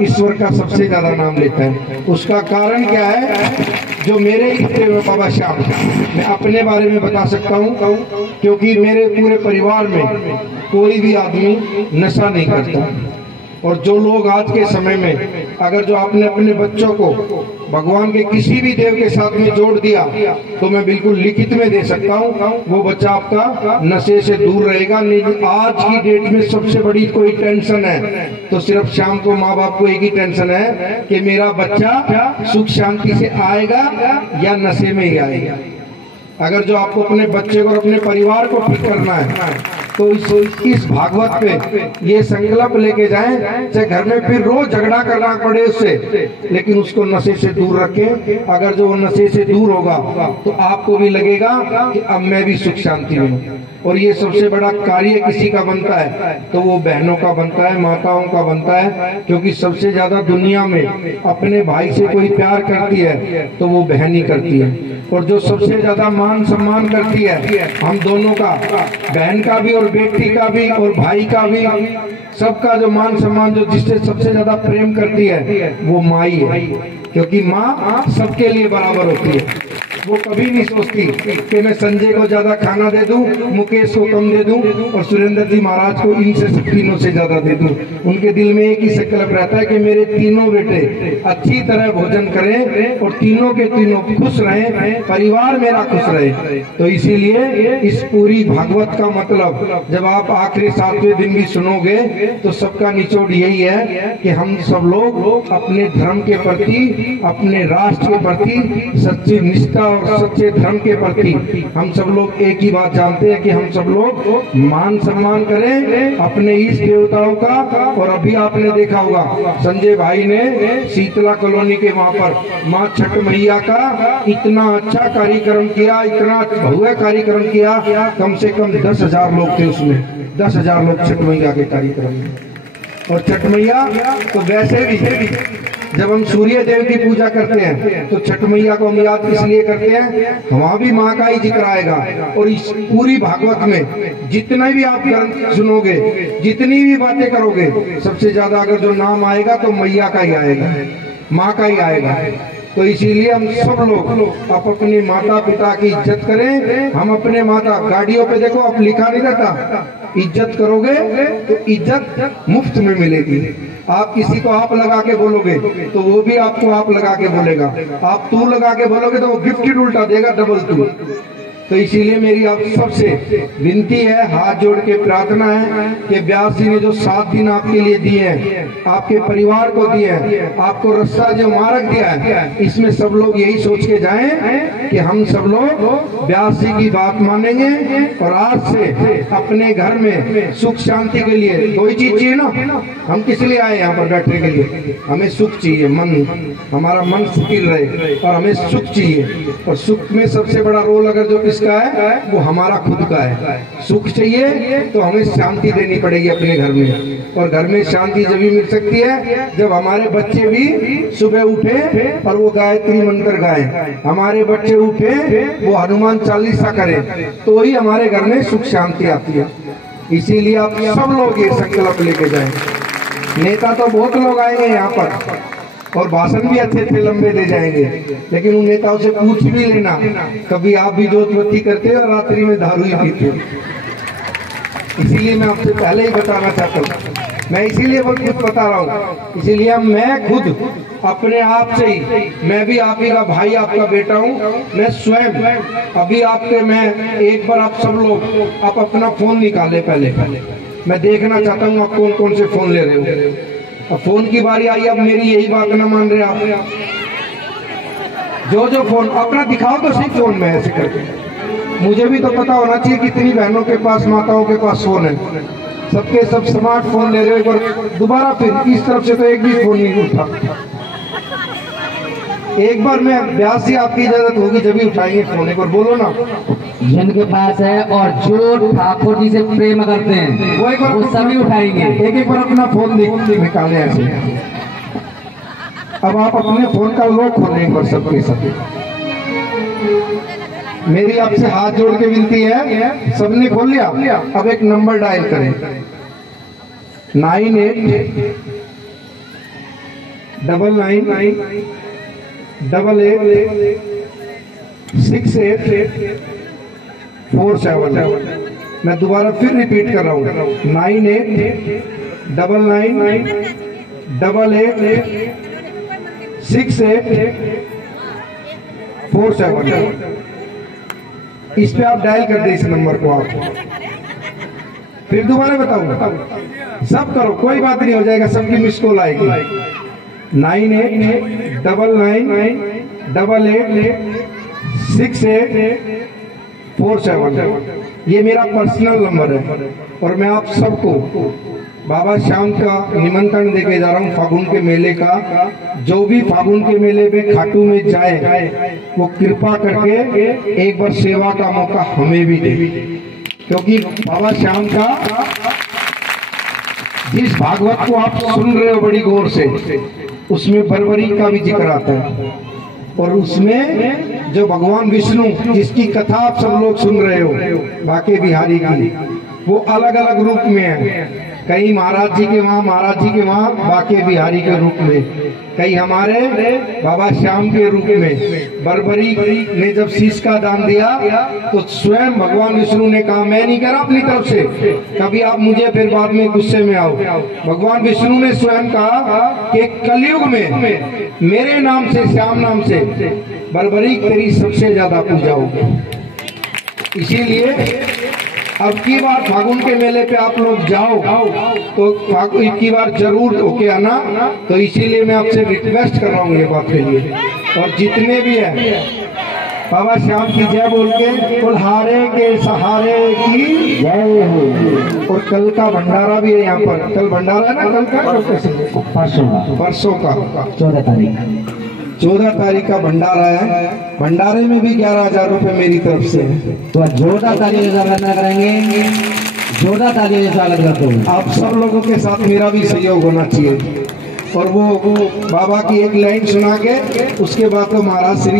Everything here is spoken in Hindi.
ईश्वर का सबसे ज्यादा नाम लेता है। उसका कारण क्या है? जो मेरे इष्ट हुए बाबा श्याम, मैं अपने बारे में बता सकता हूँ, क्योंकि मेरे पूरे परिवार में कोई भी आदमी नशा नहीं करता। और जो लोग आज के समय में, अगर जो आपने अपने बच्चों को भगवान के किसी भी देव के साथ में जोड़ दिया, तो मैं बिल्कुल लिखित में दे सकता हूँ, वो बच्चा आपका नशे से दूर रहेगा। नहीं, आज की डेट में सबसे बड़ी कोई टेंशन है तो सिर्फ शाम को माँ बाप को एक ही टेंशन है कि मेरा बच्चा सुख शांति से आएगा या नशे में ही आएगा। अगर जो आपको अपने बच्चे को और अपने परिवार को ठीक करना है तो इस भागवत पे ये संकल्प लेके जाएं, चाहे घर में फिर रोज झगड़ा करना पड़े उससे, लेकिन उसको नशे से दूर रखें। अगर जो वो नशे से दूर होगा तो आपको भी लगेगा कि अब मैं भी सुख शांति में हूँ। और ये सबसे बड़ा कार्य किसी का बनता है तो वो बहनों का बनता है, माताओं का बनता है, क्योंकि सबसे ज्यादा दुनिया में अपने भाई से कोई प्यार करती है तो वो बहन ही करती है। और जो सबसे ज्यादा मान सम्मान करती है हम दोनों का, बहन का भी और बेटी का भी और भाई का भी, सबका जो मान सम्मान, जो जिससे सबसे ज्यादा प्रेम करती है वो माँ ही है। क्योंकि माँ सबके लिए बराबर होती है। वो कभी नहीं सोचती कि मैं संजय को ज्यादा खाना दे दूं, मुकेश को कम दे दूं और सुरेंद्र जी महाराज को इनसे तीनों से ज्यादा दे दूं। उनके दिल में एक ही संकल्प रहता है कि मेरे तीनों बेटे अच्छी तरह भोजन करें और तीनों के तीनों खुश रहें, परिवार मेरा खुश रहे। तो इसीलिए इस पूरी भागवत का मतलब जब आप आखिरी 7वें दिन भी सुनोगे तो सबका निचोड़ यही है कि हम सब लोग अपने धर्म के प्रति, अपने राष्ट्र के प्रति सच्ची निष्ठा और सच्चे धर्म के प्रति हम सब लोग एक ही बात जानते हैं कि हम सब लोग मान सम्मान करें अपने इष्ट देवताओं का। और अभी आपने देखा होगा संजय भाई ने शीतला कॉलोनी के वहां पर माँ छठ मैया का इतना अच्छा कार्यक्रम किया, इतना भव्य कार्यक्रम किया। कम से कम 10,000 लोग थे उसमें, 10,000 लोग छठ मैया के कार्यक्रम में। और छठ मैया तो वैसे भी जब हम सूर्य देव की पूजा करते हैं तो छठ मैया को हम याद इसलिए करते हैं, वहां भी माँ का ही जिक्र आएगा। और इस पूरी भागवत में जितने भी आप सुनोगे, जितनी भी बातें करोगे, सबसे ज्यादा अगर जो नाम आएगा तो मैया का ही आएगा, माँ का ही आएगा। तो इसीलिए हम सब लोग आप अपने माता पिता की इज्जत करें। हम अपने माता, गाड़ियों पे देखो आप लिखा नहीं रहता, इज्जत करोगे तो इज्जत मुफ्त में मिलेगी। आप किसी को आप लगा के बोलोगे तो वो भी आपको आप लगा के बोलेगा, आप तू लगा के बोलोगे तो वो गिफ्ट उल्टा देगा, डबल तू। तो इसीलिए मेरी आप सबसे विनती है, हाथ जोड़ के प्रार्थना है कि व्यास जी ने जो 7 दिन आपके लिए दिए हैं, आपके परिवार को दिए हैं, आपको रस्सा जो मार्ग दिया है, इसमें सब लोग यही सोच के जाएं कि हम सब लोग व्यास जी की बात मानेंगे। और आज से अपने घर में सुख शांति के लिए दो ही चीज चाहिए ना, हम किस लिए आए यहाँ पर बैठने के लिए? हमें सुख चाहिए, मन, हमारा मन स्थिर रहे और हमें सुख चाहिए। और सुख में सबसे बड़ा रोल अगर जो का है वो हमारा खुद का है। सुख चाहिए तो हमें शांति देनी पड़ेगी अपने घर में। और घर में शांति जब भी मिल सकती है जब हमारे बच्चे भी सुबह उठे और वो गायत्री मंत्र गाए, हमारे बच्चे उठे वो हनुमान चालीसा करें, तो ही हमारे घर में सुख शांति आती है। इसीलिए आप सब लोग ये संकल्प लेके जाएं। नेता तो बहुत लोग आएंगे यहाँ पर और भाषण भी अच्छे अच्छे लंबे दे जाएंगे, लेकिन उन नेताओं से पूछ भी लेना कभी आप भी जोतबत्ती करते हो और रात्रि में दारू ही पीते हो। इसीलिए मैं आपसे पहले ही बताना चाहता हूँ, मैं इसीलिए बहुत कुछ बता रहा हूँ। इसीलिए मैं खुद अपने आप से ही, मैं भी आप ही का भाई, आपका बेटा हूँ। मैं स्वयं अभी आपके, मैं एक बार आप सब लोग आप अपना फोन निकाले, पहले मैं देखना चाहता हूँ आप कौन कौन से फोन ले रहे हो। अब फोन की बारी आई, अब मेरी यही बात ना मान रहे आप। जो फोन अपना दिखाओ तो सही फोन में ऐसे करके, मुझे भी तो पता होना चाहिए कितनी बहनों के पास, माताओं के पास फोन है। सबके सब स्मार्टफोन ले रहे हो। दोबारा फिर इस तरफ से तो एक भी फोन नहीं उठा। एक बार मैं व्यास जी आपकी इजाजत होगी जब भी उठाएंगे फोन, एक बार बोलो ना। जिनके पास है और जो ठाकुर जी से प्रेम करते हैं वो सभी उठाएंगे। एक बार अपना फोन निकाले ऐसे। अब आप अपने फोन का लॉक खोलें एक बार सबके सब। मेरी आपसे हाथ जोड़ के विनती है, सबने खोल लिया? अब एक नंबर डायल करें, 98 98886847। मैं दोबारा फिर रिपीट कर रहा हूँ, 98886847। इस पे आप डायल कर दे इस नंबर को। आप फिर दोबारा बताऊंगा, सब करो, कोई बात नहीं, हो जाएगा, सबकी मिस कॉल आएगी। 98886867। ये मेरा पर्सनल नंबर है और मैं आप सबको बाबा श्याम का निमंत्रण देके जा रहा हूँ फागुन के मेले का। जो भी फागुन के मेले में खाटू में जाए वो कृपा करके एक बार सेवा का मौका हमें भी दे, क्योंकि बाबा श्याम का जिस भागवत को आप सुन रहे हो बड़ी गौर से, उसमें बरबरी का भी जिक्र आता है और उसमें जो भगवान विष्णु जिसकी कथा आप सब लोग सुन रहे हो बाके बिहारी की, वो अलग अलग रूप में है। कहीं महाराज जी के वहाँ बाके बिहारी के रूप में, कहीं हमारे बाबा श्याम के रूप में। बरबरी ने जब शीश का दान दिया तो स्वयं भगवान विष्णु ने कहा, मैं नहीं करा अपनी तरफ से, कभी आप मुझे फिर बाद में गुस्से में आओ। भगवान विष्णु ने स्वयं कहा कि कलयुग में मेरे नाम से, श्याम नाम से बरबरी तेरी सबसे ज्यादा पूजा होगी। इसीलिए अब की बार फागुन के मेले पे आप लोग जाओ तो अब की बार जरूर होके आना। तो इसीलिए मैं आपसे रिक्वेस्ट कर रहा हूँ ये बात के लिए। और जितने भी है बाबा श्याम की जय बोल के, कुल्हारे के सहारे की जय हो। और कल का भंडारा भी है यहाँ पर। कल भंडारा है ना, कल का परसों का 14 तारीख का भंडारा है। भंडारे में भी 11,000 रुपए मेरी तरफ से है। तो जोरदार ताली से स्वागत करेंगे, जोरदार ताली से स्वागत करते हैं। आप सब लोगों के साथ मेरा भी सहयोग होना चाहिए। और वो बाबा की एक लाइन सुना के उसके बाद तो महाराज श्री